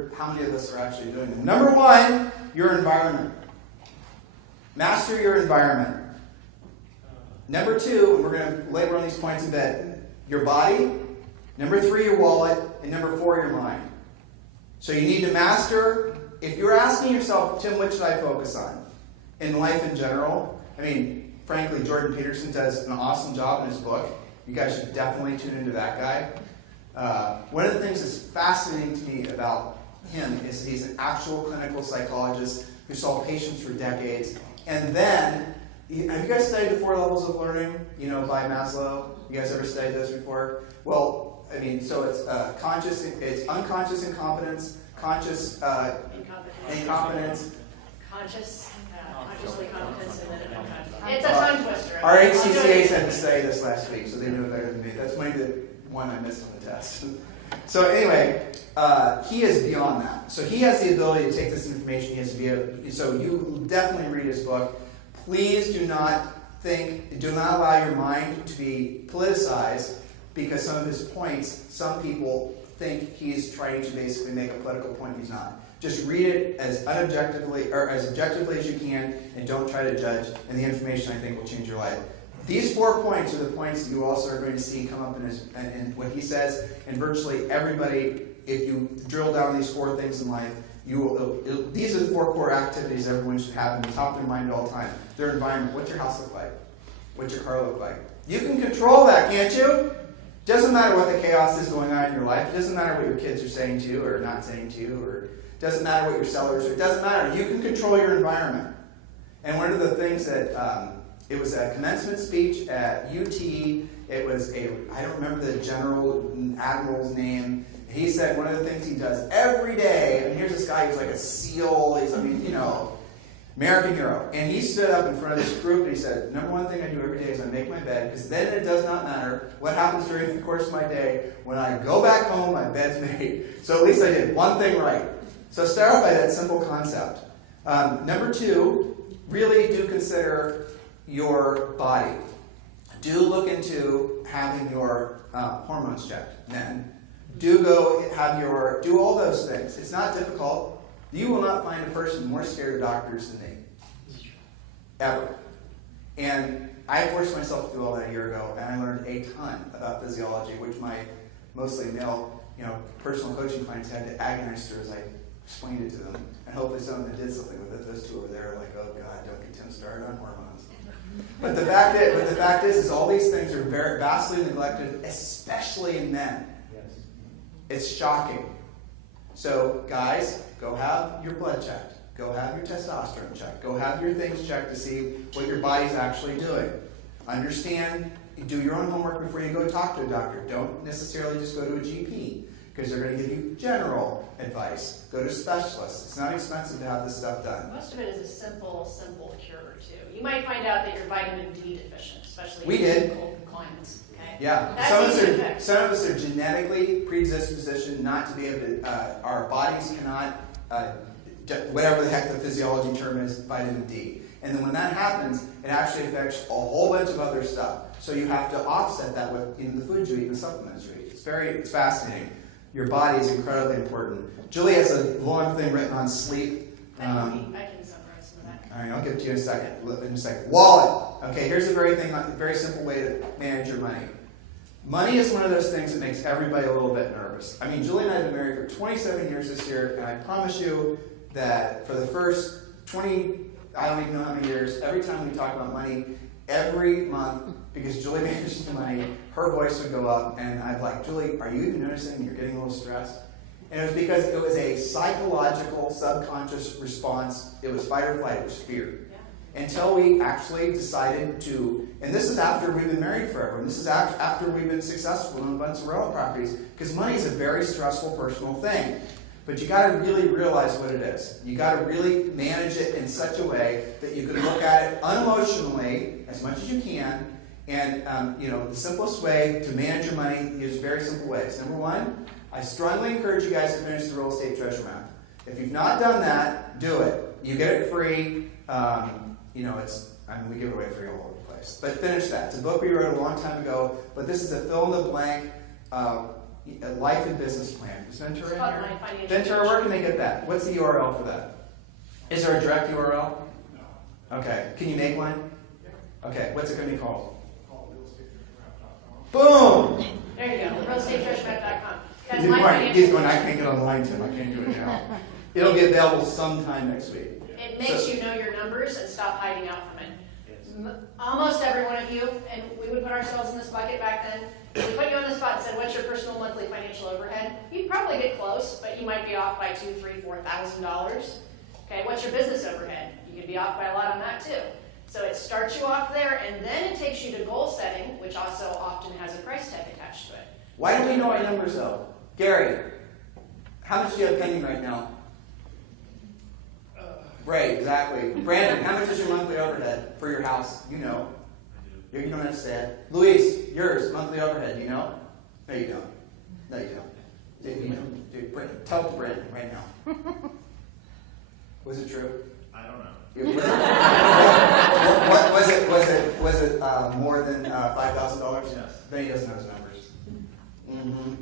wonder how many of us are actually doing them. Number one, your environment. Master your environment. Number two, and we're going to labor on these points a bit, your body. Number three, your wallet. And number four, your mind. So you need to master. If you're asking yourself, Tim, what should I focus on in life in general? I mean, frankly, Jordan Peterson does an awesome job in his book. You guys should definitely tune into that guy. One of the things that's fascinating to me about him is he's an actual clinical psychologist who saw patients for decades. And then, have you guys studied the 4 levels of learning, by Maslow? You guys ever studied those before? Well, I mean, so it's it's unconscious incompetence, conscious incompetence, consciously competence, and then it's a tongue twister. Our HCCAs had to study this last week, so they know it better than me. That's maybe the one I missed on the test. So anyway, he is beyond that. So he has the ability to take this information. He has to be so you definitely read his book. Please do not allow your mind to be politicized, because some of his points, some people think he's trying to basically make a political point. He's not. Just read it as objectively as you can, and don't try to judge. And the information, I think, will change your life. These 4 points are the points that you also are going to see come up in what he says. And virtually everybody, if you drill down these 4 things in life, these are the 4 core activities everyone should have in the top of their mind at all time. Their environment. What's your house look like? What's your car look like? You can control that, can't you? Doesn't matter what the chaos is going on in your life. It doesn't matter what your kids are saying to you or not saying to you, or it doesn't matter what your sellers are. It doesn't matter. You can control your environment. And one of the things that it was a commencement speech at UT. It was I don't remember the admiral's name. He said one of the things he does every day, and here's this guy who's like a SEAL, American hero. And he stood up in front of this group and he said, number one thing I do every day is I make my bed, because then it does not matter what happens during the course of my day. When I go back home, my bed's made. So at least I did one thing right. So start off by that simple concept. Number 2, really do consider your body. Do look into having your hormones checked. Men, do all those things. It's not difficult. You will not find a person more scared of doctors than me. Ever. And I forced myself to do all that a year ago, and I learned a ton about physiology, which my mostly male, personal coaching clients had to agonize through as I explained it to them. And hopefully some of them did something with it. Those 2 over there are like, oh God, don't get Tim started on hormones. But the fact is all these things are very vastly neglected, especially in men. Yes. It's shocking. So, guys, go have your blood checked. Go have your testosterone checked. Go have your things checked to see what your body's actually doing. Understand, do your own homework before you go talk to a doctor. Don't necessarily just go to a GP, because they're going to give you general advice. Go to specialists. It's not expensive to have this stuff done. Most of it is a simple cure, too. You might find out that you're vitamin D deficient, especially in cold climates. Okay? Yeah. Some of us are genetically predispositioned not to be able to, our bodies cannot, whatever the heck the physiology term is, vitamin D. And then when that happens, it actually affects a whole bunch of other stuff. So you have to offset that with the food you eat and the supplements you eat. It's fascinating. Your body is incredibly important. Julie has a long thing written on sleep. I can summarize some of that. All right, I'll give it to you in a second. Wallet. Okay, here's a very simple way to manage your money. Money is one of those things that makes everybody a little bit nervous. I mean, Julie and I have been married for 27 years this year, and I promise you that for the first 20, I don't even know how many years, every time we talk about money, every month, because Julie manages the money, her voice would go up, and I'd like, Julie, are you even noticing you're getting a little stressed? And it was because it was a psychological, subconscious response. It was fight or flight. It was fear. Yeah. Until we actually decided to, and this is after we've been married forever, and this is after we've been successful in a bunch of rental properties, because money is a very stressful personal thing. But you got to really realize what it is. You got to really manage it in such a way that you can look at it unemotionally as much as you can. And the simplest way to manage your money is very simple ways. Number 1, I strongly encourage you guys to finish the real estate treasure map. If you've not done that, do it. You get it free. We give it away free all over the place. But finish that. It's a book we wrote a long time ago. But this is a fill in the blank a life and business plan. Is Ventura It's in called here? My Financial Ventura, where Future. can they get that? What's the URL for that? Is there a direct URL? No. Okay. Can you make one? Okay. What's it going to be called? Boom! There you go, realestatetreasuremap.com. That's He's My going, Financial he's going, I can't get online, Tim. I can't do it now. It'll be available sometime next week. It makes you know your numbers and stop hiding out from it. Almost every one of you, and we would put ourselves in this bucket back then, if we put you on the spot and said, what's your personal monthly financial overhead? You'd probably get close, but you might be off by $2,000, $3,000, $4,000. Okay, what's your business overhead? You could be off by a lot on that too. So it starts you off there, and then it takes you to goal setting, which also often has a price tag attached to it. Why do we know our numbers though? Gary, how much do you have pending right now? Right, exactly. Brandon, how much is your monthly overhead for your house? You know. You don't have to say it. Luis, yours, monthly overhead, you know? No, you don't. No, you don't. Dude, you know. Dude, Brandon, tell it to Brandon right now. Was it true? I don't know. Was it more than $5,000? Yes. Then he doesn't know his numbers. Mm-hmm.